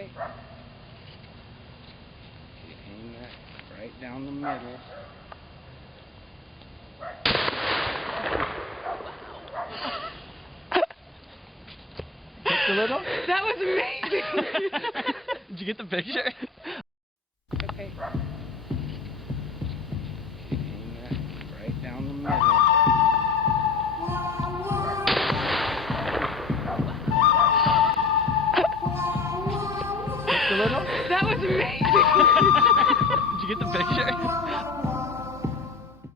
Okay. You aim that right down the middle. Just a little? That was amazing! Did you get the picture? Okay. You aim that right down the middle. Just a little? That was amazing! Did you get the picture?